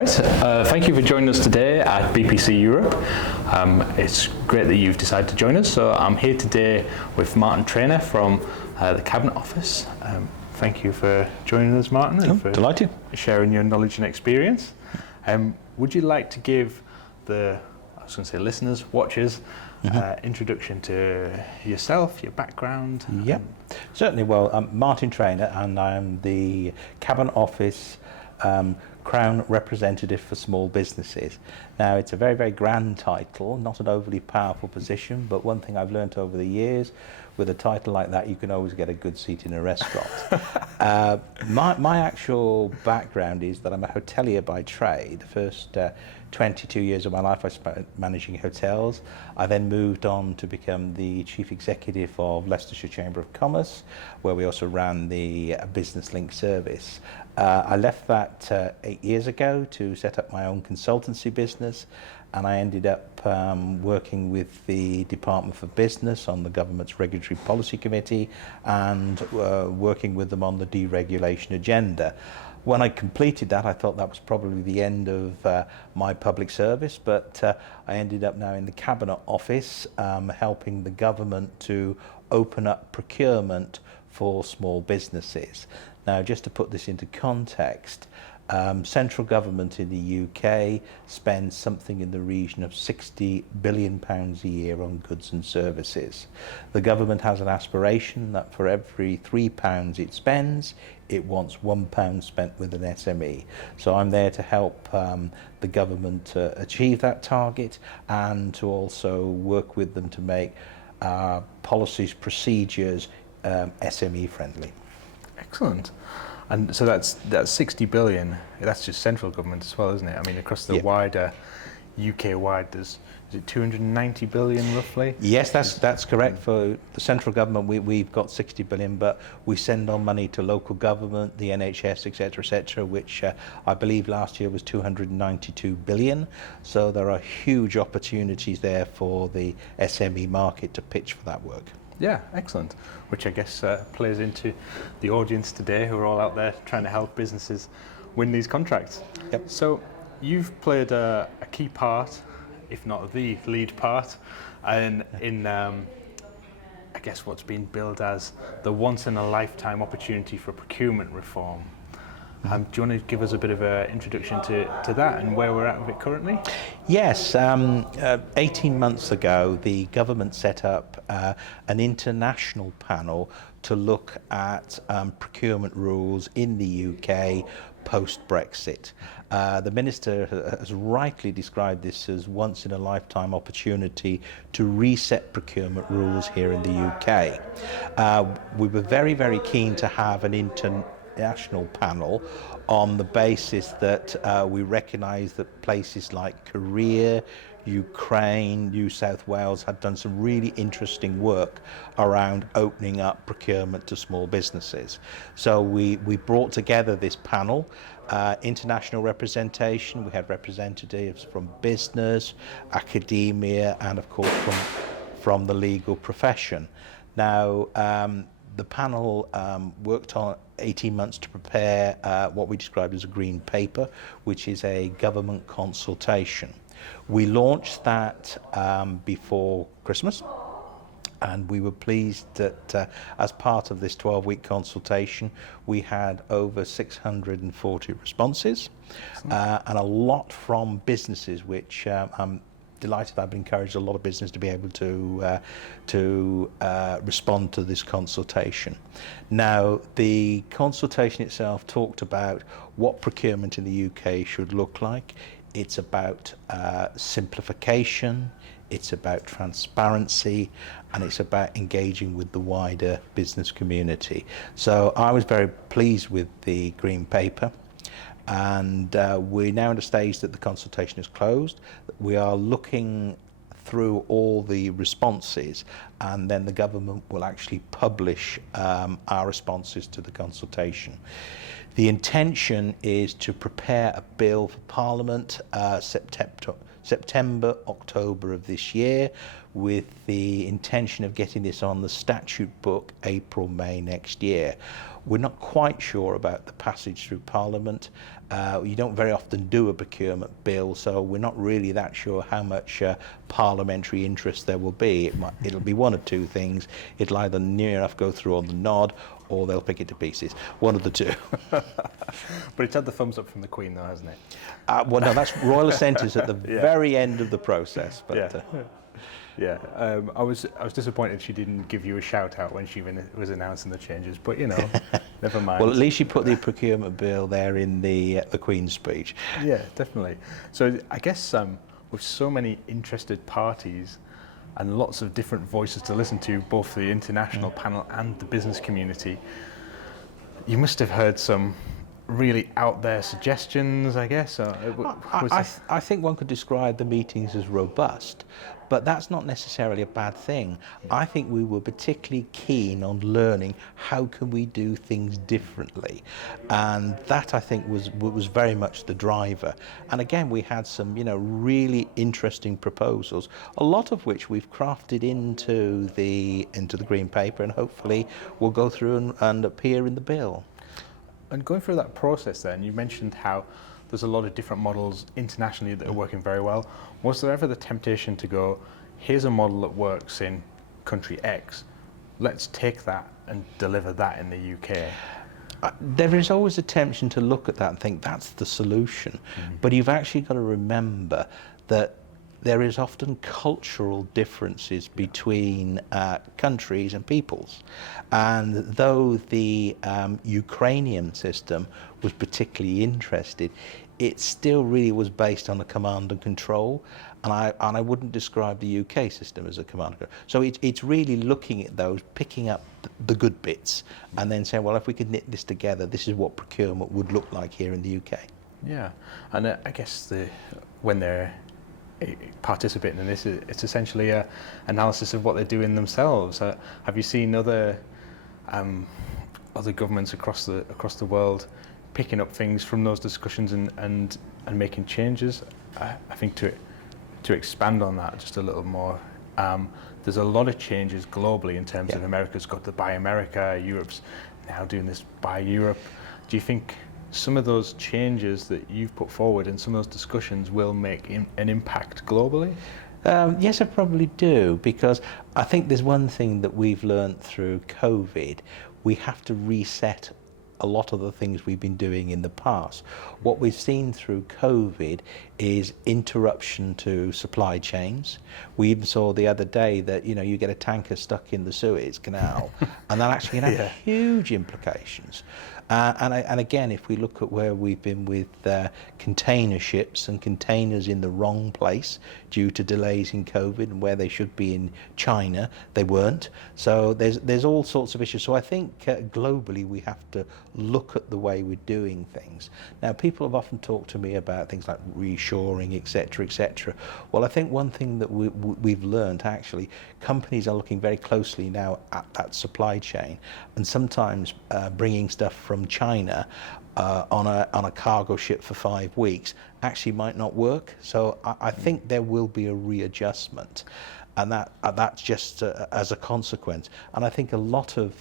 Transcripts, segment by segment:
Thank you for joining us today at BPC Europe. It's great that you've decided to join us. So I'm here today with Martin Traynor from the Cabinet Office. Thank you for joining us, Martin, and for delighted. sharing your knowledge and experience. Would you like to give the listeners, watchers, introduction to yourself, your background? Yeah, certainly. Well, I'm Martin Traynor, and I'm the Cabinet Office Crown Representative for Small Businesses. Now, it's a very, very grand title, not an overly powerful position, but one thing I've learnt over the years, with a title like that, you can always get a good seat in a restaurant. My actual background is that I'm a hotelier by trade. The first 22 years of my life I spent managing hotels. I then moved on to become the Chief Executive of Leicestershire Chamber of Commerce, where we also ran the Business Link service. I left that 8 years ago to set up my own consultancy business, and I ended up working with the Department for Business on the government's Regulatory Policy Committee and working with them on the deregulation agenda. When I completed that, I thought that was probably the end of my public service, but I ended up now in the Cabinet Office helping the government to open up procurement for small businesses. Now, just to put this into context, central government in the UK spends something in the region of £60 billion a year on goods and services. The government has an aspiration that for every £3 it spends, it wants £1 spent with an SME. So I'm there to help the government achieve that target and to also work with them to make policies, procedures SME friendly. Excellent. And so that's 60 billion. That's just central government as well, isn't it? I mean, across the wider UK-wide, is it 290 billion roughly? Yes, that's correct. For the central government, we've got 60 billion, but we send on money to local government, the NHS, etc., which I believe last year was 292 billion. So there are huge opportunities there for the SME market to pitch for that work. Yeah, excellent. Which I guess plays into the audience today, who are all out there trying to help businesses win these contracts. Yep. So you've played a key part, if not the lead part, in I guess what's been billed as the once-in-a-lifetime opportunity for procurement reform. Do you want to give us a bit of an introduction to that and where we're at with it currently? Yes, 18 months ago the government set up an international panel to look at procurement rules in the UK post-Brexit. The Minister has rightly described this as once-in-a-lifetime opportunity to reset procurement rules here in the UK. We were very, very keen to have an international panel on the basis that we recognise that places like Korea, Ukraine, New South Wales had done some really interesting work around opening up procurement to small businesses. So we brought together this panel, international representation. We had representatives from business, academia, and of course from the legal profession. Now, the panel worked on 18 months to prepare what we described as a green paper, which is a government consultation. We launched that before Christmas, and we were pleased that as part of this 12-week consultation, we had over 640 responses, and a lot from businesses, which I'm delighted. I've encouraged a lot of business to be able to respond to this consultation. Now, the consultation itself talked about what procurement in the UK should look like. It's about simplification, it's about transparency, and it's about engaging with the wider business community. So I was very pleased with the green paper. And we're now at a stage that the consultation is closed. We are looking through all the responses, and then the government will actually publish our responses to the consultation. The intention is to prepare a bill for Parliament September, October of this year, with the intention of getting this on the statute book April, May next year. We're not quite sure about the passage through Parliament. You don't very often do a procurement bill, so we're not really that sure how much parliamentary interest there will be. It'll be one of two things. It'll either near enough go through on the nod, or they'll pick it to pieces. One of the two. But it's had the thumbs up from the Queen, though, hasn't it? Well, no, that's royal assent is at the very end of the process. But, yeah. I was disappointed she didn't give you a shout out when she was announcing the changes, but never mind. Well, at least she put the procurement bill there in the Queen's speech. Yeah, definitely. So I guess with so many interested parties and lots of different voices to listen to, both the international panel and the business community, you must have heard some really out there suggestions, I guess. I think one could describe the meetings as robust, but that's not necessarily a bad thing. I think we were particularly keen on learning how can we do things differently, and that I think was very much the driver. And again, we had some really interesting proposals, a lot of which we've crafted into the green paper, and hopefully will go through and appear in the bill. And going through that process then, you mentioned how there's a lot of different models internationally that are working very well. Was there ever the temptation to go, here's a model that works in country X, let's take that and deliver that in the UK? There is always a temptation to look at that and think that's the solution. But you've actually got to remember that there is often cultural differences between countries and peoples. And though the Ukrainian system was particularly interested, it still really was based on a command and control. And I wouldn't describe the UK system as a command and control. So it's really looking at those, picking up the good bits, and then saying, well, if we could knit this together, this is what procurement would look like here in the UK. Yeah, and I guess when they're participating in this, it's essentially a analysis of what they're doing themselves. Have you seen other governments across the world picking up things from those discussions and making changes? I think to expand on that just a little more, there's a lot of changes globally in terms of America's got the Buy America, Europe's now doing this Buy Europe. Do you think some of those changes that you've put forward and some of those discussions will make an impact globally? Yes, I probably do, because I think there's one thing that we've learned through COVID. We have to reset a lot of the things we've been doing in the past. What we've seen through COVID is interruption to supply chains. We even saw the other day that you get a tanker stuck in the Suez Canal, and that actually can have huge implications. And again, if we look at where we've been with container ships and containers in the wrong place due to delays in COVID, and where they should be in China, they weren't. So there's all sorts of issues. So I think globally we have to look at the way we're doing things. Now, people have often talked to me about things like reshoring, etc., etc. Well, I think one thing that we've learned, actually, companies are looking very closely now at that supply chain, and sometimes bringing stuff from China on a cargo ship for 5 weeks actually might not work. So I think there will be a readjustment, and that's just as a consequence. And I think a lot of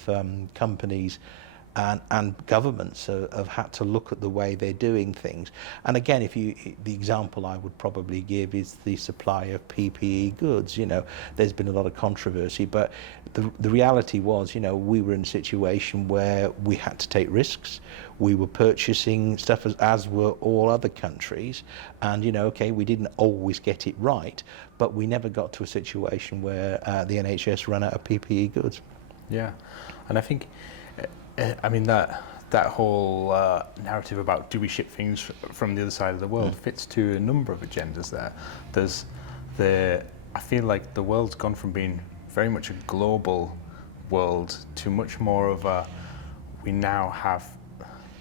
companies and governments have had to look at the way they're doing things. And again, the example I would probably give is the supply of PPE goods. There's been a lot of controversy, but the reality was, we were in a situation where we had to take risks. We were purchasing stuff as were all other countries, and okay, we didn't always get it right, but we never got to a situation where the NHS ran out of PPE goods. Yeah, and I think, that whole narrative about do we ship things from the other side of the world fits to a number of agendas there. I feel like the world's gone from being very much a global world to much more of we now have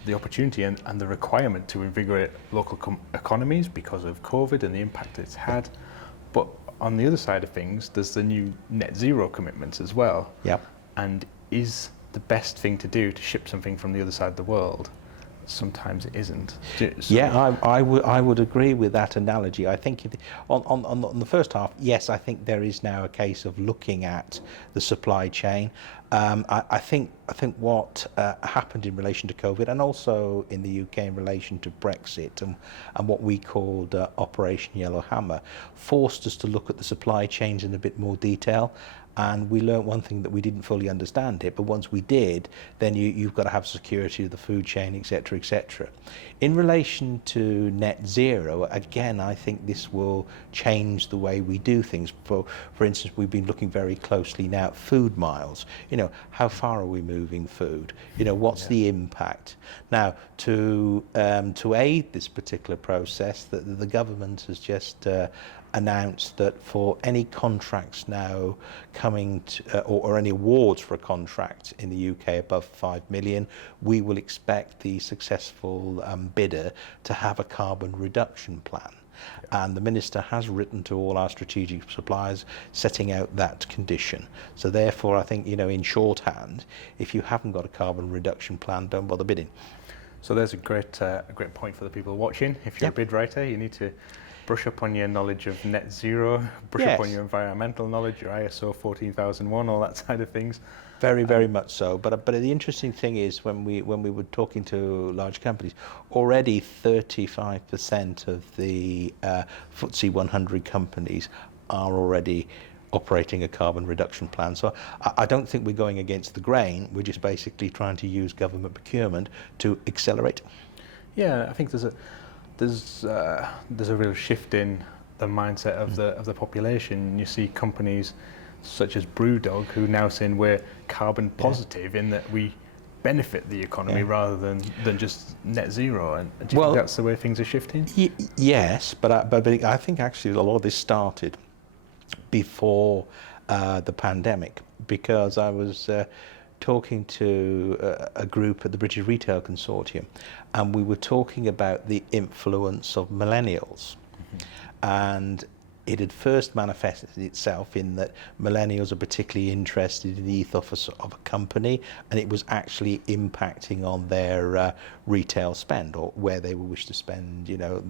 the opportunity and the requirement to invigorate local economies because of COVID and the impact it's had. But on the other side of things, there's the new net zero commitments as well. Yep. And is the best thing to do to ship something from the other side of the world? Sometimes it isn't. I would agree with that analogy. I think on the first half, yes, I think there is now a case of looking at the supply chain. I think what happened in relation to COVID, and also in the UK in relation to Brexit and what we called Operation Yellowhammer, forced us to look at the supply chains in a bit more detail. And we learned one thing, that we didn't fully understand it, but once we did, then you've got to have security of the food chain, etc., etc. In relation to net zero, again, I think this will change the way we do things. For instance, we've been looking very closely now at food miles. You know, how far are we moving food? You know, what's the impact? Now, to aid this particular process, the government has just announced that for any contracts now coming to, or any awards for a contract in the UK above 5 million, we will expect the successful bidder to have a carbon reduction plan. And the Minister has written to all our strategic suppliers setting out that condition. So therefore, I think, you know, in shorthand, if you haven't got a carbon reduction plan, don't bother bidding. So there's a great point for the people watching. If you're a bid writer, you need to brush up on your knowledge of net zero, brush up on your environmental knowledge, your ISO 14001, all that side of things. Very, very much so. But the interesting thing is, when we were talking to large companies, already 35% of the FTSE 100 companies are already operating a carbon reduction plan. So I don't think we're going against the grain. We're just basically trying to use government procurement to accelerate. Yeah, I think there's a real shift in the mindset of the population. You see companies such as Brewdog who now saying we're carbon positive, in that we benefit the economy rather than just net zero. And do you think that's the way things are shifting? Yes, but I think actually a lot of this started before the pandemic, because I was talking to a group at the British Retail Consortium, and we were talking about the influence of millennials. And it had first manifested itself in that millennials are particularly interested in the ethos of a company, and it was actually impacting on their retail spend, or where they would wish to spend, you know,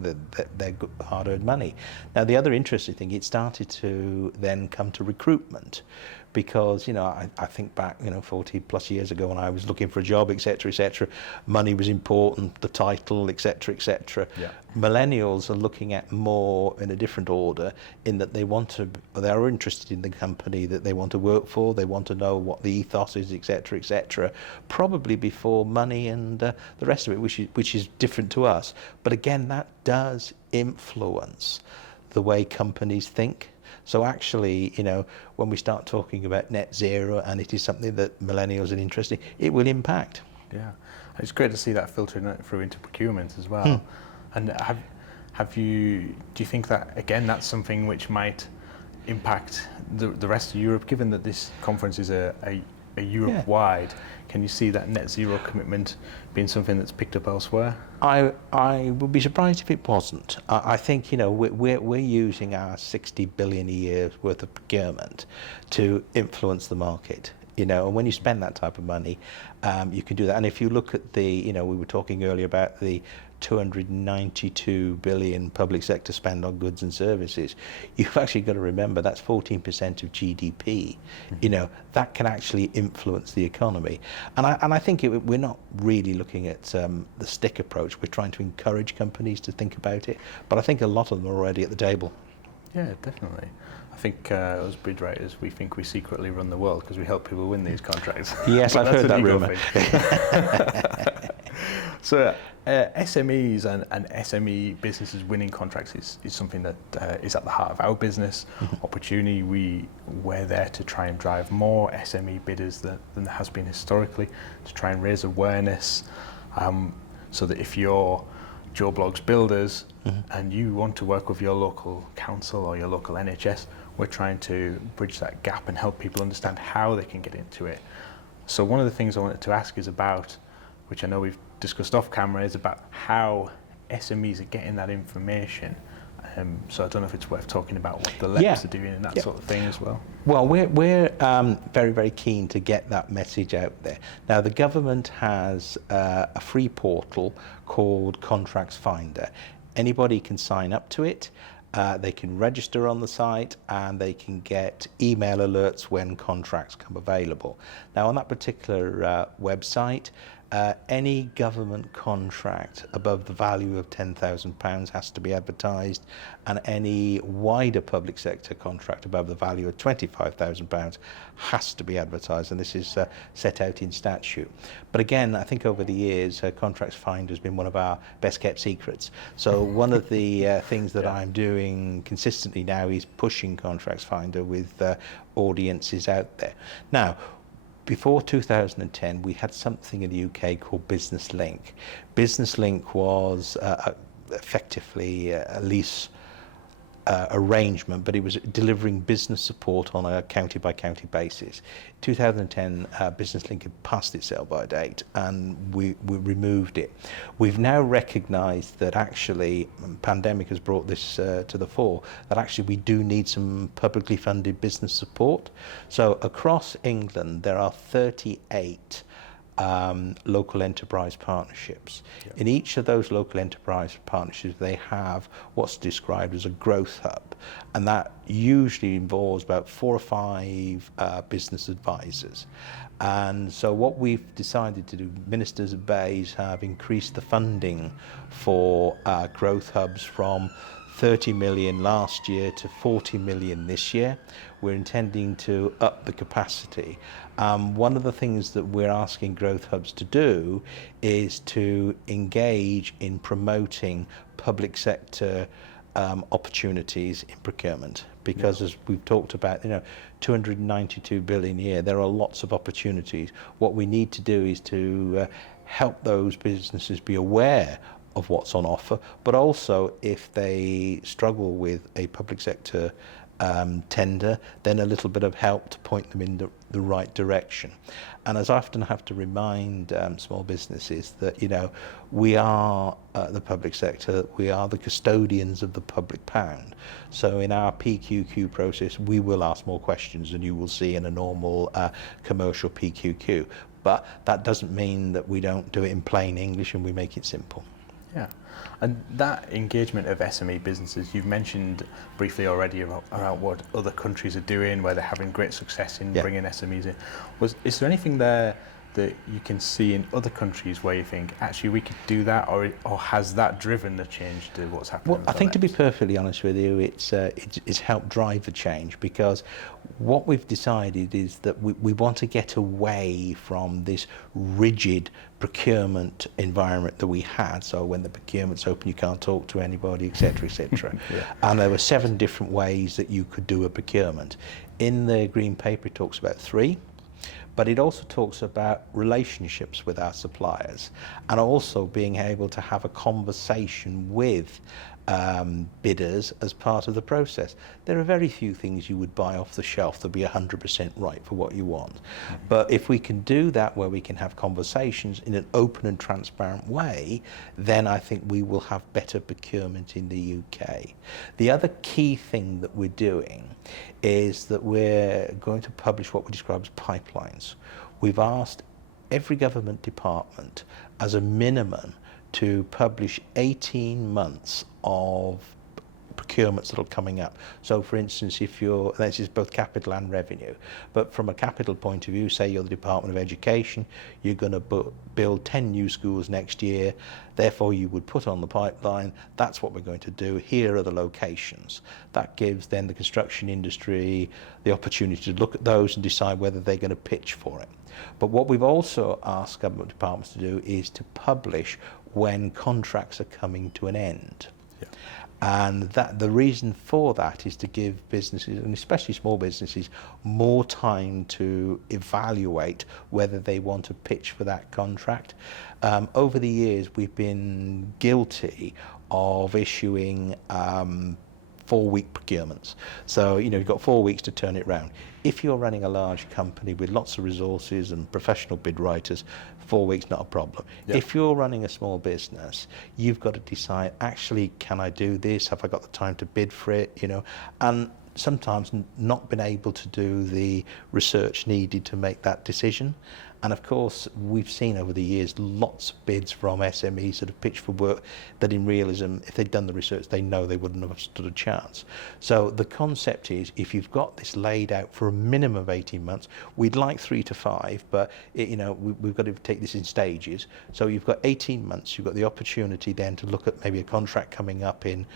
their hard-earned money. Now, the other interesting thing, it started to then come to recruitment, because, you know, I think back, you know, 40 plus years ago, when I was looking for a job, etc., money was important, the title, etc. Millennials are looking at more in a different order, in that they are interested in the company that they want to work for, they want to know what the ethos is, etc., probably before money and the rest of it, which is different to us. But again, that does influence the way companies think. So actually, you know, when we start talking about net zero, and it is something that millennials are interested in, it will impact. Yeah, it's great to see that filtering through into procurement as well. And do you think that, again, that's something which might impact the rest of Europe, given that this conference is a Europe-wide? Can you see that net zero commitment being something that's picked up elsewhere? I would be surprised if it wasn't. I think, you know, we're using our 60 billion a year worth of procurement to influence the market. You know, and when you spend that type of money, you can do that. And if you look at we were talking earlier about the 292 billion public sector spend on goods and services, you've actually got to remember that's 14% of GDP. You know, that can actually influence the economy. And I think we're not really looking at the stick approach. We're trying to encourage companies to think about it, but I think a lot of them are already at the table. Yeah, definitely. I think as bid writers, we think we secretly run the world because we help people win these contracts. Yes, I've heard that rumour. So SMEs and SME businesses winning contracts is something that is at the heart of our business. OPPORTUNI, we're there to try and drive more SME bidders than there has been historically, to try and raise awareness, so that if you're Joe Bloggs Builders and you want to work with your local council or your local NHS, we're trying to bridge that gap and help people understand how they can get into it. So one of the things I wanted to ask is about, which I know we've discussed off camera, is about how SMEs are getting that information. So I don't know if it's worth talking about what the LEPs are doing and that sort of thing as well. Well, we're very, very keen to get that message out there. Now, the government has a free portal called Contracts Finder. Anybody can sign up to it. They can register on the site, and they can get email alerts when contracts come available. Now, on that particular website, any government contract above the value of £10,000 has to be advertised, and any wider public sector contract above the value of £25,000 has to be advertised, and this is set out in statute. But again, I think over the years, Contracts Finder has been one of our best kept secrets. So one of the things that I'm doing consistently now is pushing Contracts Finder with audiences out there. Now, before 2010, we had something in the UK called Business Link. Business Link was effectively a lease arrangement, but it was delivering business support on a county-by-county basis. 2010, Business Link had passed its sell-by date, and we removed it. We've now recognised that actually, pandemic has brought this to the fore, that actually we do need some publicly funded business support. So across England, there are 38 local enterprise partnerships. Yeah. In each of those local enterprise partnerships, they have what's described as a growth hub, and that usually involves about 4 or 5 business advisors. And so what we've decided to do, Ministers of Bays have increased the funding for growth hubs from 30 million last year to 40 million this year. We're intending to up the capacity. One of the things that we're asking growth hubs to do is to engage in promoting public sector opportunities in procurement, because as we've talked about, 292 billion a year, there are lots of opportunities. What we need to do is to help those businesses be aware of what's on offer, but also if they struggle with a public sector tender, then a little bit of help to point them in the right direction. And as I often have to remind small businesses that, we are the public sector, we are the custodians of the public pound. So in our PQQ process, we will ask more questions than you will see in a normal commercial PQQ. But that doesn't mean that we don't do it in plain English and we make it simple. Yeah, and that engagement of SME businesses, you've mentioned briefly already around what other countries are doing, where they're having great success in bringing SMEs in. Is there anything there that you can see in other countries where you think, actually, we could do that, or has that driven the change to what's happening? Well, I think, to be perfectly honest with you, it's helped drive the change, because what we've decided is that we want to get away from this rigid procurement environment that we had. So when the procurement's open, you can't talk to anybody, etc., etc. And there were 7 different ways that you could do a procurement. In the Green Paper, it talks about 3. But it also talks about relationships with our suppliers, and also being able to have a conversation with bidders as part of the process. There are very few things you would buy off the shelf that be 100% right for what you want. But if we can do that, where we can have conversations in an open and transparent way, then I think we will have better procurement in the UK. The other key thing that we're doing is that we're going to publish what we describe as pipelines. We've asked every government department as a minimum to publish 18 months of procurements that are coming up. So for instance, if you're, this is both capital and revenue, but from a capital point of view, say you're the Department of Education, you're going to build 10 new schools next year, therefore you would put on the pipeline, that's what we're going to do, here are the locations. That gives then the construction industry the opportunity to look at those and decide whether they're going to pitch for it. But what we've also asked government departments to do is to publish when contracts are coming to an end. Yeah. And that the reason for that is to give businesses, and especially small businesses, more time to evaluate whether they want to pitch for that contract. Over the years, we've been guilty of issuing 4-week procurements. So, you've got 4 weeks to turn it round. If you're running a large company with lots of resources and professional bid writers, 4 weeks, not a problem. Yep. If you're running a small business, you've got to decide, actually, can I do this? Have I got the time to bid for it? And sometimes not been able to do the research needed to make that decision. And of course, we've seen over the years lots of bids from SMEs that have pitched for work that in realism, if they'd done the research, they know they wouldn't have stood a chance. So the concept is, if you've got this laid out for a minimum of 18 months, we'd like 3 to 5, but we've got to take this in stages. So you've got 18 months, you've got the opportunity then to look at maybe a contract coming up in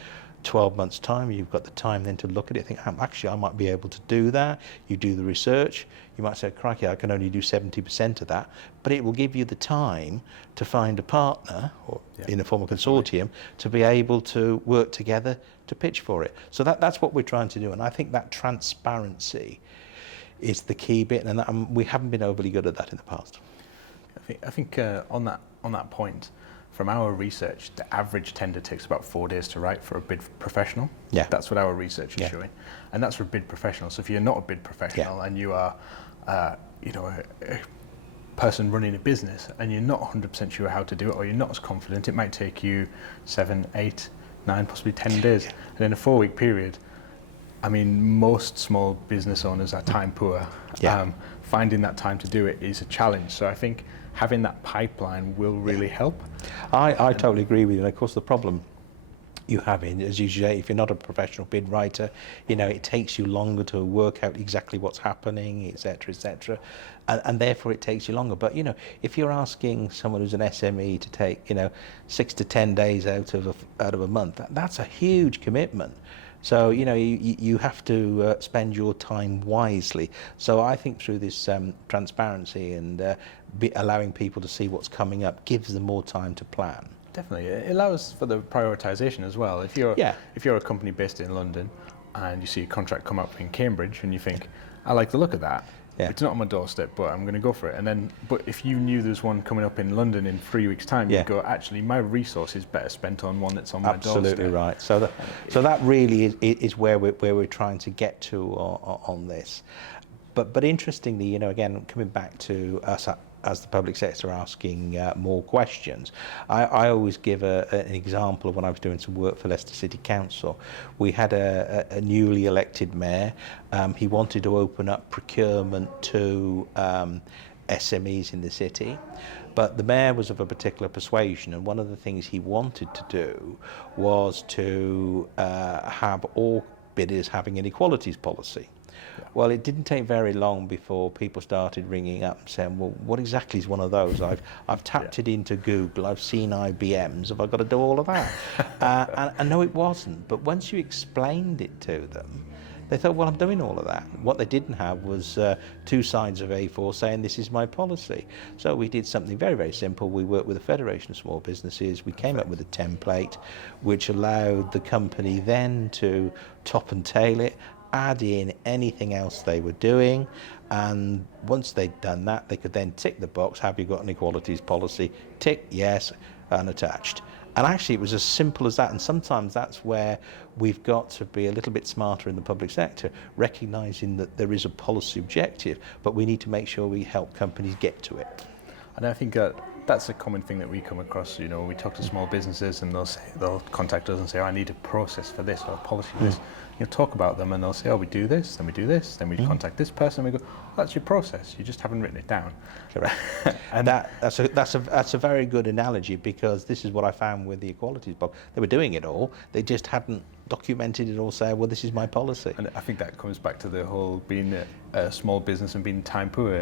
12 months time. You've got the time then to look at it, think, actually I might be able to do that. You do the research, you might say, crikey, I can only do 70% of that, but it will give you the time to find a partner, or in a form of consortium, to be able to work together to pitch for it. So that's what we're trying to do, and I think that transparency is the key bit, and we haven't been overly good at that in the past. I think on that point, from our research, the average tender takes about 4 days to write for a bid professional. Yeah. That's what our research is showing. And that's for a bid professional. So if you're not a bid professional and you are, a person running a business and you're not 100% sure how to do it, or you're not as confident, it might take you 7, 8, 9, possibly 10 days. And in a 4-week period, I mean, most small business owners are time poor. Finding that time to do it is a challenge. So I think having that pipeline will really help. I totally agree with you. And of course, the problem you have as you say, if you're not a professional bid writer, it takes you longer to work out exactly what's happening, etc., and therefore it takes you longer. But if you're asking someone who's an SME to take 6 to 10 days out of a month, that's a huge commitment. So you have to spend your time wisely. So I think through this transparency and allowing people to see what's coming up gives them more time to plan. Definitely, it allows for the prioritisation as well. If you're a company based in London and you see a contract come up in Cambridge and you think, I like the look of that. It's not on my doorstep, but I'm going to go for it. But if you knew there's one coming up in London in 3 weeks' time, you'd go, actually, my resource is better spent on one that's on my doorstep. Absolutely right. So that really is where we're trying to get to on this. But interestingly, again, coming back to us as the public sector asking more questions, I always give an example of when I was doing some work for Leicester City Council. We had a newly elected mayor. He wanted to open up procurement to SMEs in the city, but the mayor was of a particular persuasion, and one of the things he wanted to do was to have all bidders having an equalities policy. Well, it didn't take very long before people started ringing up and saying, well, what exactly is one of those? I've tapped it into Google, I've seen IBMs, have I got to do all of that? And no, it wasn't. But once you explained it to them, they thought, well, I'm doing all of that. What they didn't have was 2 sides of A4 saying this is my policy. So we did something very, very simple. We worked with the Federation of Small Businesses. We came up with a template which allowed the company then to top and tail it, add in anything else they were doing, and once they'd done that, they could then tick the box, have you got an equalities policy? Tick yes, unattached. And actually it was as simple as that, and sometimes that's where we've got to be a little bit smarter in the public sector, recognising that there is a policy objective, but we need to make sure we help companies get to it. And I think that's a common thing that we come across. We talk to small businesses and they'll contact us and say, I need a process for this or a policy for this. You'll talk about them and they'll say, we do this, then we do this, then we contact this person, and we go, that's your process, you just haven't written it down. Correct. And that's a very good analogy, because this is what I found with the equalities policy. They were doing it all, they just hadn't documented it or said, well, this is my policy. And I think that comes back to the whole being a small business and being time poor.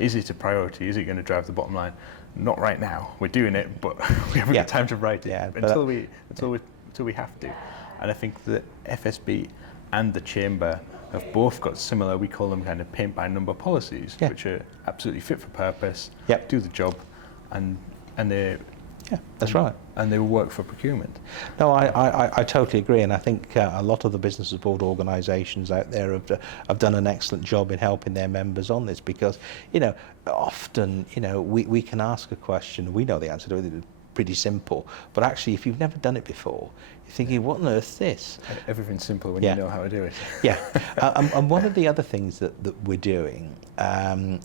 Is it a priority? Is it going to drive the bottom line? Not right now. We're doing it, but we haven't got time to write it until we have to. And I think the FSB and the Chamber have both got similar, we call them kind of paint by number policies, which are absolutely fit for purpose, do the job, and they that's right. And they work for procurement. No, I totally agree, and I think a lot of the business support organisations out there have done an excellent job in helping their members on this, because often we can ask a question, we know the answer to it, it's pretty simple, but actually if you've never done it before, you're thinking, what on earth is this? Everything's simple when you know how to do it. And one of the other things that we're doing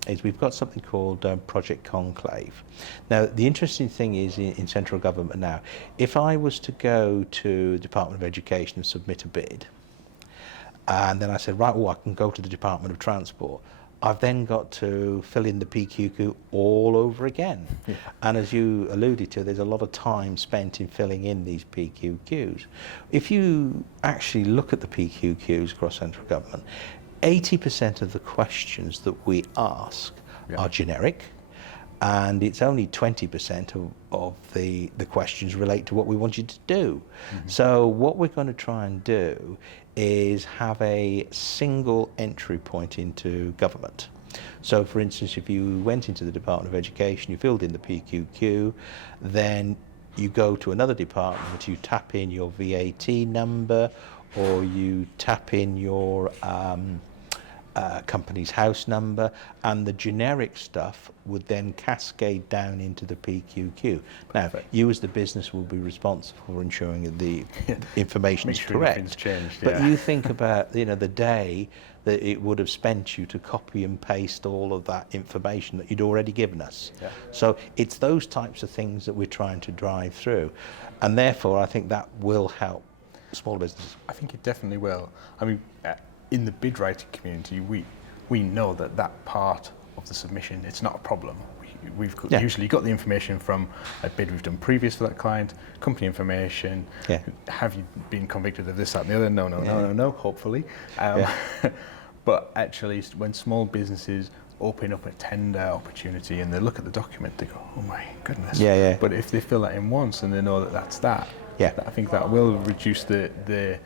is we've got something called Project Conclave. Now, the interesting thing is in central government now, if I was to go to the Department of Education and submit a bid, And then I said, right, I can go to the Department of Transport. I've then got to fill in the PQQ all over again. Yeah. And as you alluded to, there's a lot of time spent in filling in these PQQs. If you actually look at the PQQs across central government, 80% of the questions that we ask are generic, and it's only 20% of the questions relate to what we want you to do. So what we're going to try and do is have a single entry point into government. So for instance, if you went into the Department of Education, you filled in the PQQ, then you go to another department, you tap in your VAT number, or you tap in your company's house number, and the generic stuff would then cascade down into the PQQ. Now, you as the business will be responsible for ensuring that the information is correct. Changed, but you think about the day that it would have spent you to copy and paste all of that information that you'd already given us. So it's those types of things that we're trying to drive through, and therefore I think that will help small businesses. I think it definitely will. I mean, in the bid writing community, we know that part of the submission, it's not a problem. We've usually got the information from a bid we've done previous for that client, company information. Have you been convicted of this, that, and the other? No, hopefully. But actually, when small businesses open up a tender opportunity and they look at the document, they go, oh my goodness. But if they fill that in once and they know that that's that, I think that will reduce the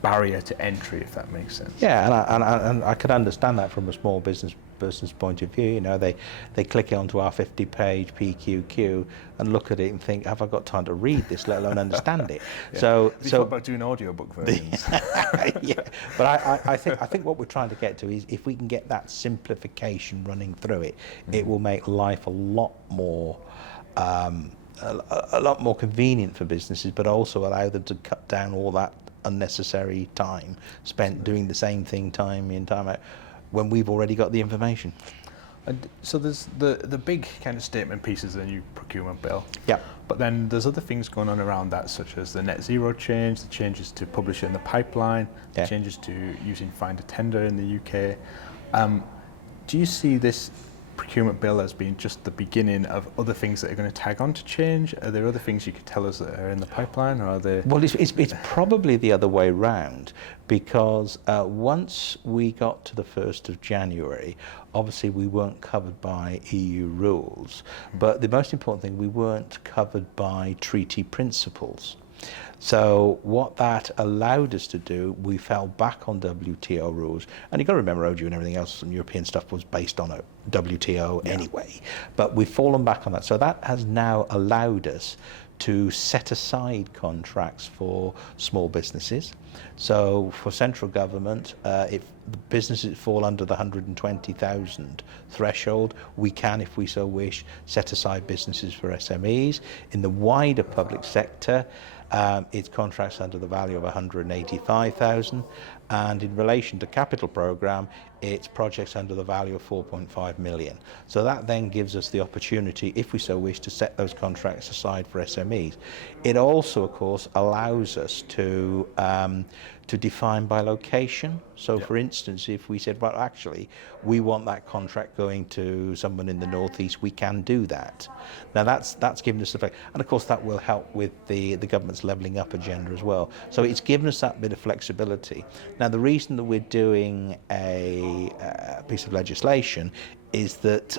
barrier to entry, if that makes sense. And I could understand that from a small business person's point of view. They click onto our 50-page PQQ and look at it and think, have I got time to read this, let alone understand it? So thought about doing audiobook versions. But I think what we're trying to get to is, if we can get that simplification running through it, it will make life a lot more convenient for businesses, but also allow them to cut down all that unnecessary time spent doing the same thing time in, time out, when we've already got the information. And so there's the big kind of statement pieces of the new procurement bill. But then there's other things going on around that, such as the net zero change, the changes to publish it in the pipeline, the changes to using find a tender in the UK. Do you see this procurement bill as being just the beginning of other things that are going to tag on to change? Are there other things you could tell us that are in the pipeline, or are they? Well, it's probably the other way round, because once we got to the 1st of January, obviously we weren't covered by EU rules, but the most important thing, we weren't covered by treaty principles. So what that allowed us to do, we fell back on WTO rules. And you've got to remember, ODU and everything else and European stuff was based on a WTO anyway. But we've fallen back on that. So that has now allowed us to set aside contracts for small businesses. So for central government, if the businesses fall under the 120,000 threshold, we can, if we so wish, set aside businesses for SMEs. In the wider public sector, it's contracts under the value of 185,000, and in relation to capital programme, it's projects under the value of 4.5 million. So that then gives us the opportunity, if we so wish, to set those contracts aside for SMEs. It also, of course, allows us to define by location. So for instance, if we said, well, actually, we want that contract going to someone in the northeast, we can do that. Now that's given us the fact, and of course that will help with the government's levelling up agenda as well. So it's given us that bit of flexibility. Now the reason that we're doing a piece of legislation is that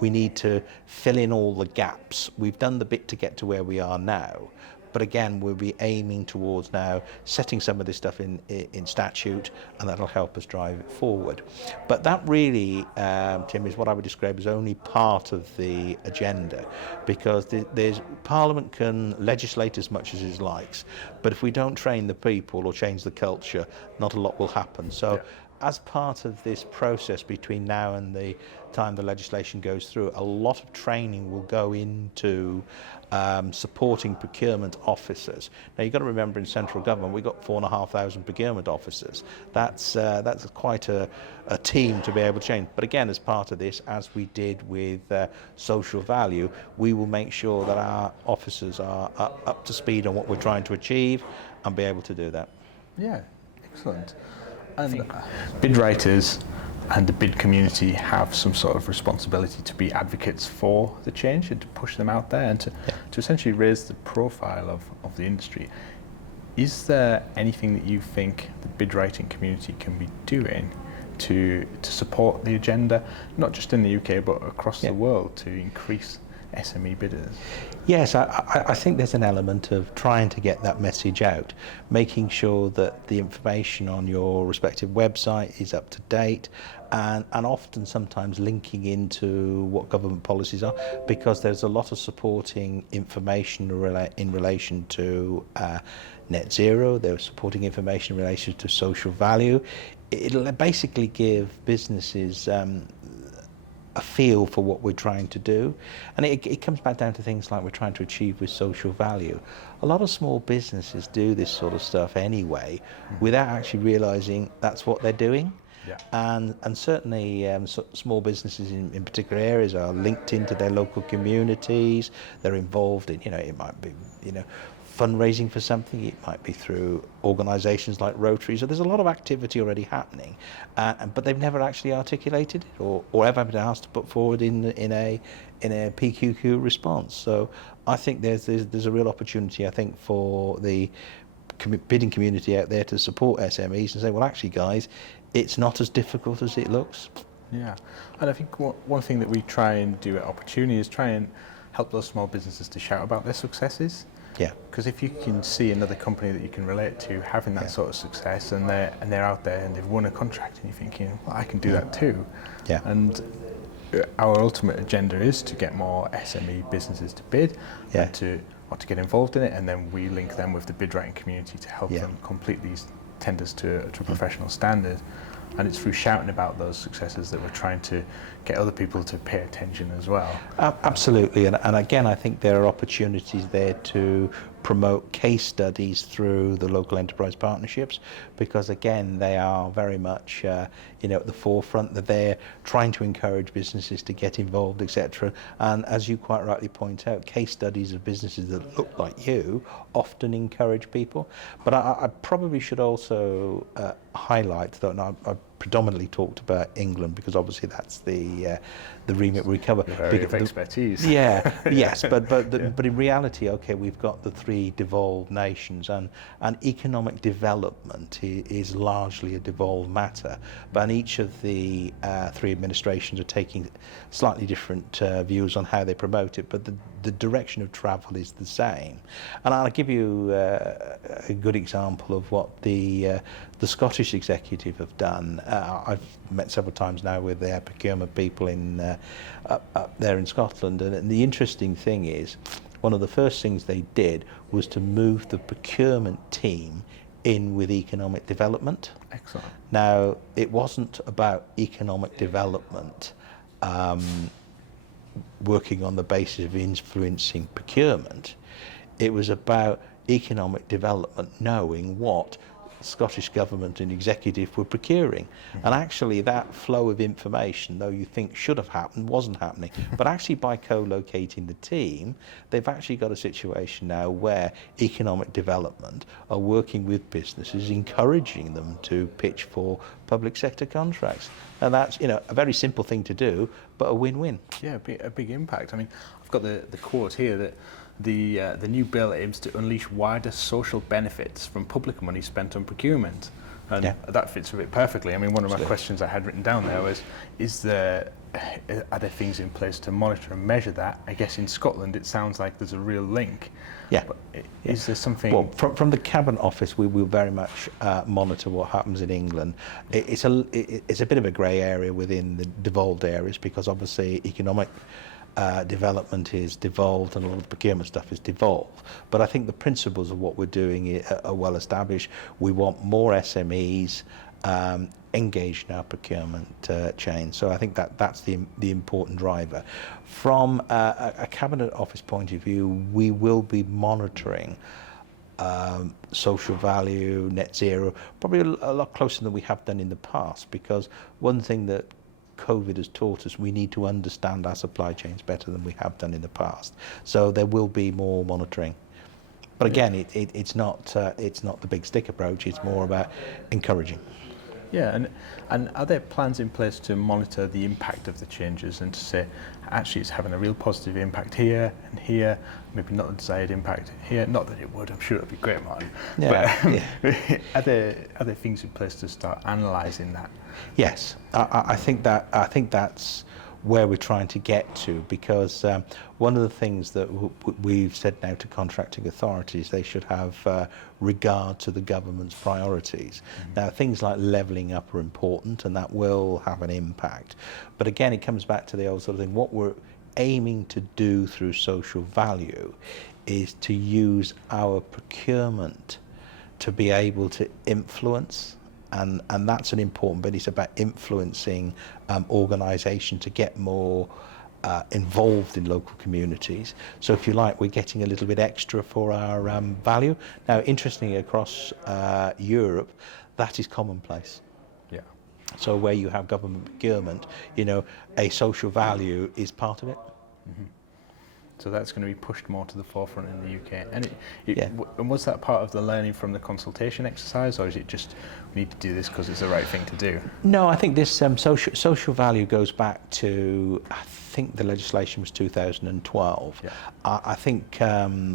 we need to fill in all the gaps. We've done the bit to get to where we are now, but again, we'll be aiming towards now setting some of this stuff in statute, and that'll help us drive it forward. But that really, Tim, is what I would describe as only part of the agenda, because Parliament can legislate as much as it likes, but if we don't train the people or change the culture, not a lot will happen. So as part of this process between now and the time the legislation goes through, a lot of training will go into supporting procurement officers. Now you've got to remember, in central government we've got 4,500 procurement officers. That's quite a team to be able to change. But again, as part of this, as we did with social value, we will make sure that our officers are up to speed on what we're trying to achieve and be able to do that. Yeah. Excellent. And bid writers and the bid community have some sort of responsibility to be advocates for the change and to push them out there and to essentially raise the profile of the industry. Is there anything that you think the bid writing community can be doing to support the agenda, not just in the UK but across the world, to increase SME bidders? Yes, I think there's an element of trying to get that message out, making sure that the information on your respective website is up to date, and often sometimes linking into what government policies are, because there's a lot of supporting information in relation to net zero, there's supporting information in relation to social value. It'll basically give businesses a feel for what we're trying to do, and it comes back down to things like we're trying to achieve with social value. A lot of small businesses do this sort of stuff anyway without actually realizing that's what they're doing. And certainly small businesses in particular areas are linked into their local communities. They're involved in, it might be, fundraising for something. It might be through organisations like Rotary. So there's a lot of activity already happening, but they've never actually articulated it or ever been asked to put forward in a PQQ response. So I think there's a real opportunity, I think, for the bidding community out there to support SMEs and say, well, actually, guys, it's not as difficult as it looks. Yeah, and I think one thing that we try and do at Opportunity is try and help those small businesses to shout about their successes. Yeah. Because if you can see another company that you can relate to having that sort of success, and they're out there and they've won a contract, and you're thinking, well, I can do that too. Yeah. And our ultimate agenda is to get more SME businesses to bid, and to get involved in it, and then we link them with the bid writing community to help them complete these tenders to a professional standard. And it's through shouting about those successes that we're trying to get other people to pay attention as well. Absolutely, and again, I think there are opportunities there to promote case studies through the local enterprise partnerships, because again, they are very much at the forefront. That they're trying to encourage businesses to get involved, etc. And as you quite rightly point out, case studies of businesses that look like you often encourage people. But I probably should also highlight, though, and I predominantly talked about England because obviously that's the remit we cover. Area of expertise. Yes, but in reality, okay, we've got the three devolved nations, and economic development is largely a devolved matter. But each of the three administrations are taking slightly different views on how they promote it, but the direction of travel is the same. And I'll give you a good example of what the Scottish executive have done. I've met several times now with their procurement people up there in Scotland, and the interesting thing is, one of the first things they did was to move the procurement team in with economic development. Excellent. Now, it wasn't about economic development working on the basis of influencing procurement. It was about economic development knowing what Scottish Government and Executive were procuring. And actually that flow of information, though you think should have happened, wasn't happening. But actually by co-locating the team, they've actually got a situation now where economic development are working with businesses, encouraging them to pitch for public sector contracts. And that's a very simple thing to do, but a win-win. Yeah, a big impact. I mean, I've got the quote here that the new bill aims to unleash wider social benefits from public money spent on procurement, and that fits with it perfectly. I mean, one of my questions I had written down there was, are there things in place to monitor and measure that? I guess in Scotland it sounds like there's a real link. Yeah. But is there something? Well, from the Cabinet Office, we will very much monitor what happens in England. It's a bit of a grey area within the devolved areas, because obviously economic development is devolved and a lot of the procurement stuff is devolved. But I think the principles of what we're doing are well established. We want more SMEs engaged in our procurement chain. So I think that's the important driver. From a Cabinet Office point of view, we will be monitoring social value, net zero, probably a lot closer than we have done in the past, because one thing that COVID has taught us, we need to understand our supply chains better than we have done in the past. So there will be more monitoring. But again, it's not the big stick approach. It's more about encouraging. Yeah, and are there plans in place to monitor the impact of the changes and to say, actually it's having a real positive impact here and here, maybe not the desired impact here? Not that it would, I'm sure it would be great, Martin. Yeah, But are there things in place to start analysing that? Yes, I think that's where we're trying to get to, because one of the things that we've said now to contracting authorities, they should have regard to the government's priorities. Now, things like levelling up are important, and that will have an impact. But again, it comes back to the old sort of thing. What we're aiming to do through social value is to use our procurement to be able to influence. And that's an important bit. It's about influencing organisation to get more involved in local communities. So if you like, we're getting a little bit extra for our value. Now, interestingly, across Europe, that is commonplace. Yeah. So where you have government procurement, a social value is part of it. Mm-hmm. So that's going to be pushed more to the forefront in the UK. And Yeah. And was that part of the learning from the consultation exercise, or is it just we need to do this because it's the right thing to do? No, I think this social value goes back to, I think the legislation was 2012. Yeah. I think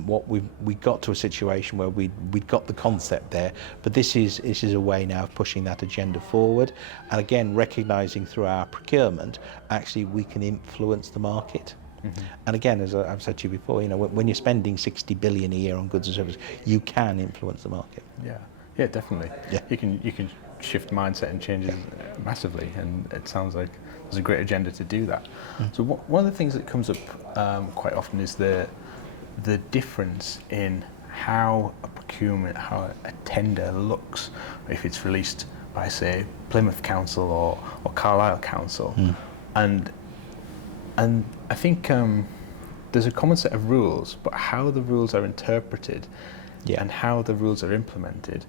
what we got to a situation where we got the concept there, but this is a way now of pushing that agenda forward, and again recognising through our procurement, actually we can influence the market. Mm-hmm. And again, as I've said to you before, when you're spending 60 billion a year on goods and services, you can influence the market. Yeah, definitely. Yeah. You can shift mindset and change it massively, and it sounds like there's a great agenda to do that. Mm. So one of the things that comes up quite often is the difference in how how a tender looks if it's released by, say, Plymouth Council or Carlisle Council, and I think there's a common set of rules, but how the rules are interpreted and how the rules are implemented,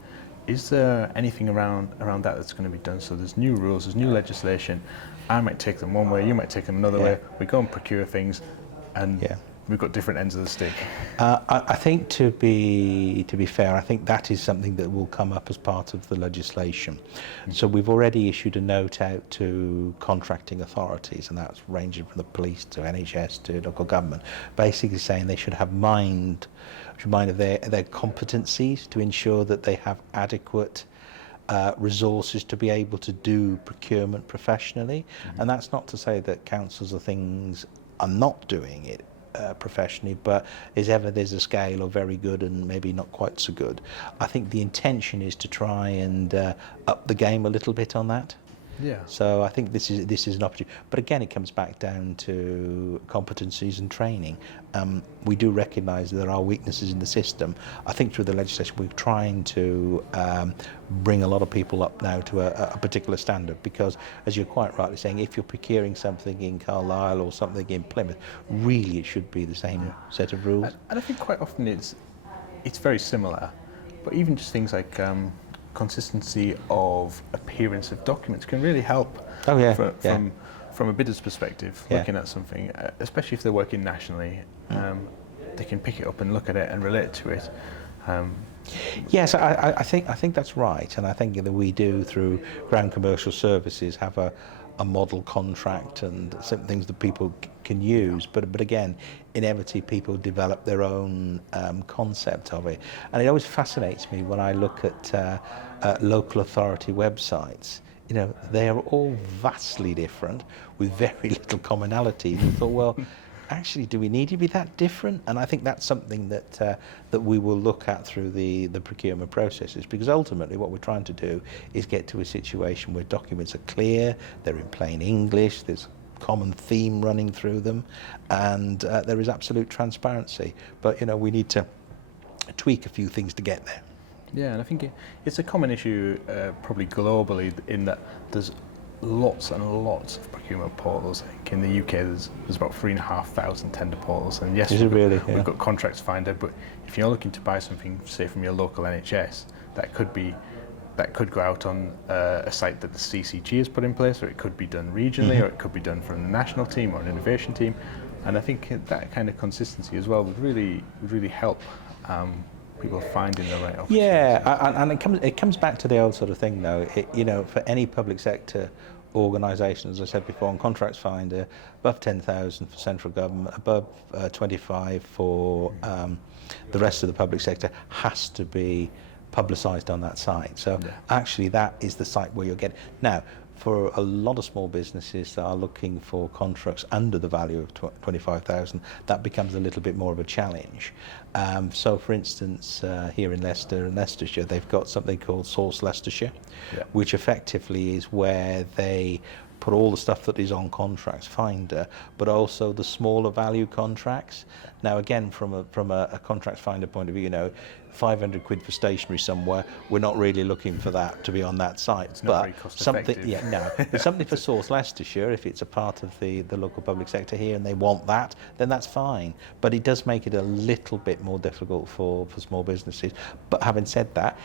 is there anything around that that's going to be done? So there's new rules, there's new legislation. I might take them one way, you might take them another way. We go and procure things, and we've got different ends of the stick. I think to be fair, I think that is something that will come up as part of the legislation. Mm-hmm. So we've already issued a note out to contracting authorities, and that's ranging from the police to NHS to local government, basically saying they should have mind of their competencies to ensure that they have adequate resources to be able to do procurement professionally. Mm-hmm. And that's not to say that councils or things are not doing it professionally, but as ever there's a scale of very good and maybe not quite so good. I think the intention is to try and up the game a little bit on that. Yeah. So I think this is an opportunity, but again it comes back down to competencies and training. We do recognise there are weaknesses in the system. I think through the legislation we're trying to bring a lot of people up now to a particular standard, because as you're quite rightly saying, if you're procuring something in Carlisle or something in Plymouth, really it should be the same set of rules. And I think quite often it's very similar, but even just things like consistency of appearance of documents can really help from a bidder's perspective, looking at something, especially if they're working nationally. They can pick it up and look at it and relate to it. Yes, I think that's right, and I think that we do through Ground Commercial Services have a model contract and some things that people can use, but again, inevitably people develop their own concept of it, and it always fascinates me when I look at local authority websites. They are all vastly different with very little commonality. And I thought, well, actually, do we need to be that different? And I think that's something that we will look at through the procurement processes, because ultimately what we're trying to do is get to a situation where documents are clear, they're in plain English, there's a common theme running through them, and there is absolute transparency. But we need to tweak a few things to get there. Yeah, and I think it's a common issue probably globally, in that there's lots and lots of procurement portals. I think in the UK there's about 3,500 tender portals, and yes, we've got Contracts Finder, but if you're looking to buy something, say from your local NHS, that could go out on a site that the CCG has put in place, or it could be done regionally, or it could be done from the national team or an innovation team. And I think that kind of consistency as well would really help people finding the right opportunities? Yeah, and it comes back to the old sort of thing, though. For any public sector organisation, as I said before, on Contracts Finder, above 10,000 for central government, above 25 for the rest of the public sector, has to be publicised on that site. So actually, that is the site where you'll get it. Now, for a lot of small businesses that are looking for contracts under the value of 25,000, that becomes a little bit more of a challenge. So, for instance, here in Leicester and Leicestershire, they've got something called Source Leicestershire, which effectively is where they put all the stuff that is on Contracts Finder, but also the smaller value contracts. Now, again, from a Contracts Finder point of view, 500 quid for stationery somewhere, we're not really looking for that to be on that site. It's not very cost effective. But something for Source Leicestershire, if it's a part of the local public sector here and they want that, then that's fine. But it does make it a little bit more difficult for small businesses. But having said that,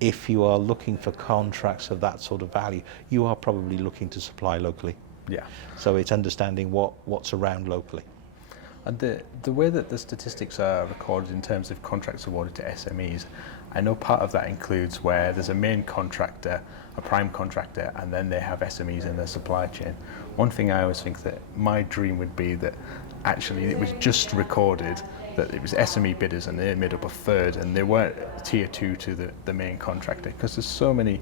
if you are looking for contracts of that sort of value, you are probably looking to supply locally. Yeah. So it's understanding what's around locally. And the way that the statistics are recorded in terms of contracts awarded to SMEs, I know part of that includes where there's a main contractor, a prime contractor, and then they have SMEs in their supply chain. One thing I always think that my dream would be that actually it was just recorded that it was SME bidders and they made up a third and they weren't tier 2 to the main contractor, because there's so many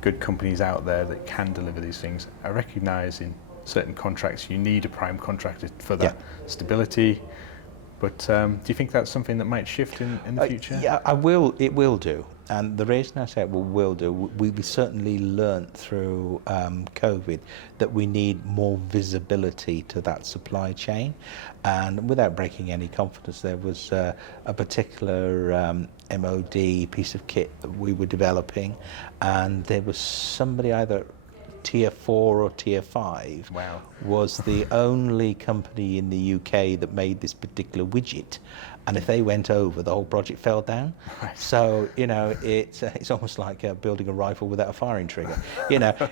good companies out there that can deliver these things. I recognise in certain contracts you need a prime contractor for that stability, but do you think that's something that might shift in the future? Yeah, it will do. And the reason I say it will do, we certainly learnt through COVID that we need more visibility to that supply chain. And without breaking any confidence, there was a particular MOD piece of kit that we were developing, and there was somebody either tier 4 or tier 5 was the only company in the UK that made this particular widget, and if they went over, the whole project fell down. So it's almost like building a rifle without a firing trigger.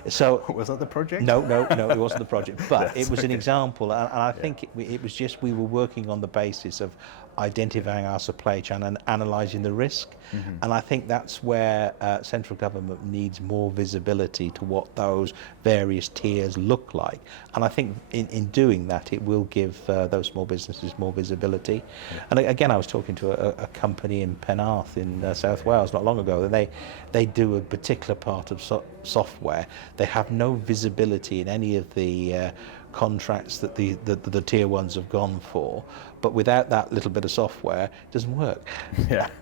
So was that the project? No, it wasn't the project, but it was an example, and I think it was just we were working on the basis of identifying our supply chain and analysing the risk. And I think that's where central government needs more visibility to what those various tiers look like. And I think in doing that, it will give those small businesses more visibility. And again, I was talking to a company in Penarth in South Wales not long ago, and they do a particular part of software. They have no visibility in any of the contracts that the tier 1s have gone for, but without that little bit of software, it doesn't work.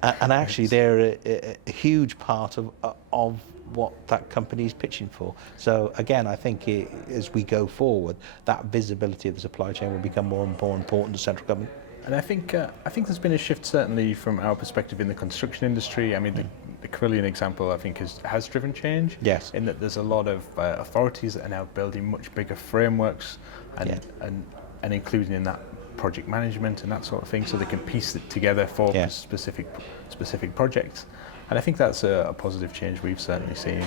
And actually they're a huge part of what that company is pitching for. So again, I think as we go forward, that visibility of the supply chain will become more and more important to central government. And I think there's been a shift, certainly from our perspective in the construction industry. I mean, the Carillion example, I think, has driven change. Yes. In that there's a lot of authorities that are now building much bigger frameworks and including in that project management and that sort of thing, so they can piece it together for specific projects. And I think that's a positive change we've certainly seen.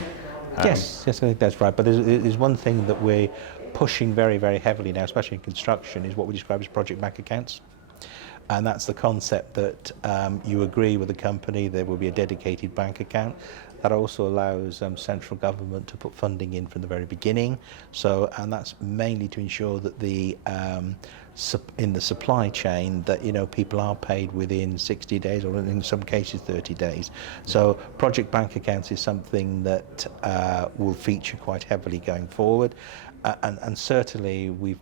Yes, I think that's right. But there's one thing that we're pushing very, very heavily now, especially in construction, is what we describe as project bank accounts. And that's the concept that you agree with the company, there will be a dedicated bank account. That also allows central government to put funding in from the very beginning. And that's mainly to ensure that in the supply chain that people are paid within 60 days or in some cases 30 days. So project bank accounts is something that will feature quite heavily going forward, and certainly we've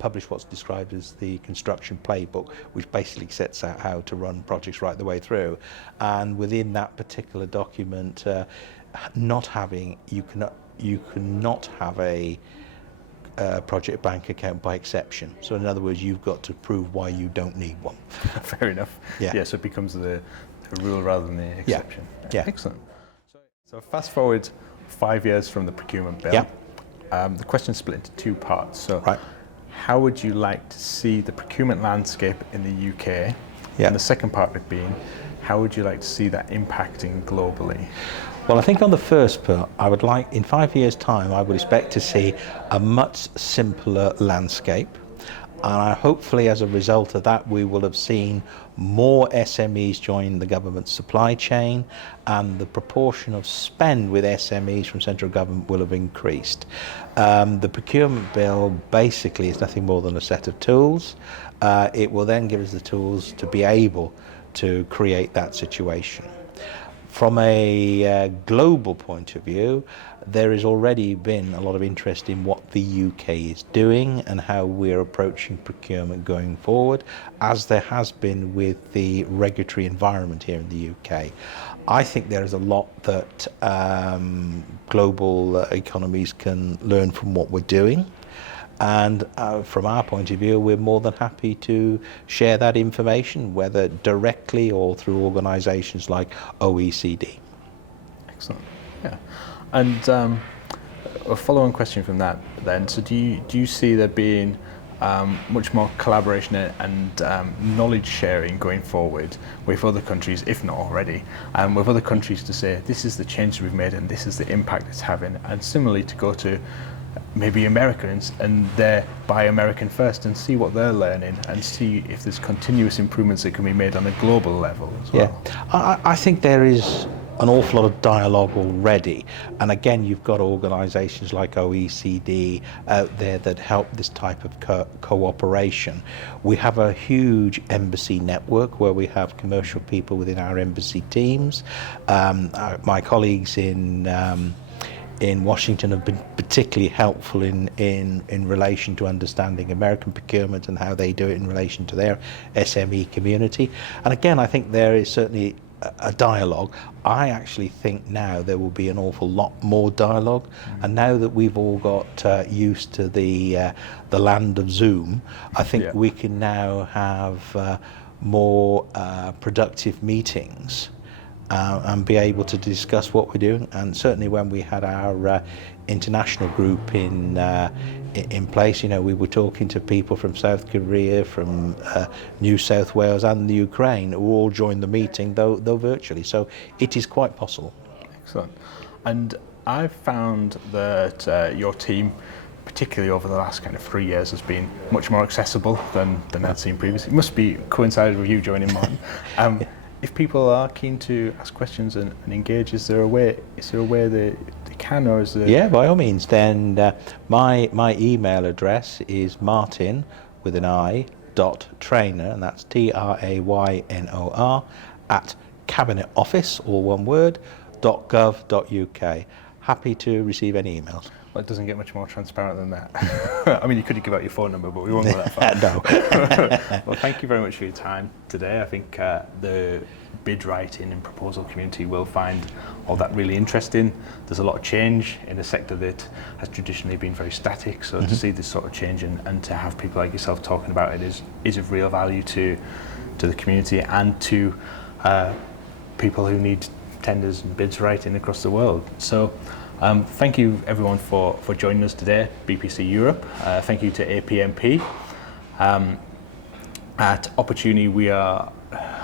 published what's described as the construction playbook, which basically sets out how to run projects right the way through. And within that particular document, you cannot have a project bank account by exception. So in other words, you've got to prove why you don't need one. Fair enough. Yeah, so it becomes the rule rather than the exception. Yeah. Excellent. So fast forward 5 years from the procurement bill. The question's split into two parts. So how would you like to see the procurement landscape in the UK? And the second part of it being, how would you like to see that impacting globally? Well, I think on the first part, I would like, in 5 years' time, I would expect to see a much simpler landscape. And hopefully as a result of that, we will have seen more SMEs join the government supply chain, and the proportion of spend with SMEs from central government will have increased. The procurement bill basically is nothing more than a set of tools. It will then give us the tools to be able to create that situation. From a global point of view, there has already been a lot of interest in what the UK is doing and how we're approaching procurement going forward, as there has been with the regulatory environment here in the UK. I think there is a lot that global economies can learn from what we're doing. And from our point of view, we're more than happy to share that information, whether directly or through organisations like OECD. Excellent. Yeah. And a follow-on question from that then, so do you see there being much more collaboration and knowledge sharing going forward with other countries, if not already, with other countries to say, this is the change we've made and this is the impact it's having, and similarly to go to maybe Americans and their Buy American First and see what they're learning and see if there's continuous improvements that can be made on a global level as well? Yeah, I think there is an awful lot of dialogue already, and again you've got organisations like OECD out there that help this type of cooperation. We have a huge embassy network where we have commercial people within our embassy teams. My colleagues in Washington have been particularly helpful in relation to understanding American procurement and how they do it in relation to their SME community. And again, I think there is certainly a dialogue. I actually think now there will be an awful lot more dialogue, and now that we've all got used to the land of Zoom, I think we can now have more productive meetings and be able to discuss what we're doing. And certainly when we had our international group in place, you know, we were talking to people from South Korea, from New South Wales and the Ukraine, who all joined the meeting, though virtually. So it is quite possible. Excellent. And I've found that your team, particularly over the last kind of 3 years, has been much more accessible than I'd seen previously. It must be coincided with you joining, Martin. If people are keen to ask questions and engage, is there a way that they can, or is there... Yeah, by all means. Then my email address is martin with an I .traynor, and that's TRAYNOR at Cabinet Office, all one word, .gov.uk. Happy to receive any emails. Well, it doesn't get much more transparent than that. I mean, you could give out your phone number, but we won't go that far. No. Well, thank you very much for your time today. I think the bid writing and proposal community will find all that really interesting. There's a lot of change in a sector that has traditionally been very static, so to see this sort of change and to have people like yourself talking about it is of real value to the community and to people who need tenders and bids writing across the world. So thank you everyone for joining us today, BPC Europe. Thank you to APMP. At OPPORTUNI,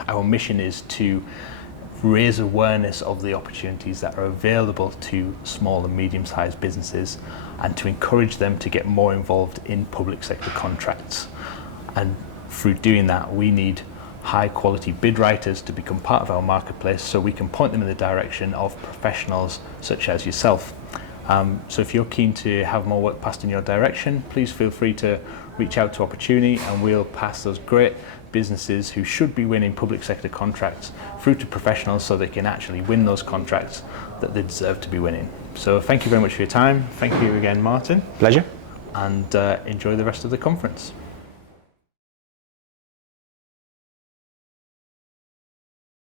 our mission is to raise awareness of the opportunities that are available to small and medium-sized businesses and to encourage them to get more involved in public sector contracts. And through doing that, we need high quality bid writers to become part of our marketplace so we can point them in the direction of professionals such as yourself. So if you're keen to have more work passed in your direction, please feel free to reach out to OPPORTUNI and we'll pass those great businesses who should be winning public sector contracts through to professionals so they can actually win those contracts that they deserve to be winning. So thank you very much for your time. Thank you again, Martin. Pleasure. And enjoy the rest of the conference.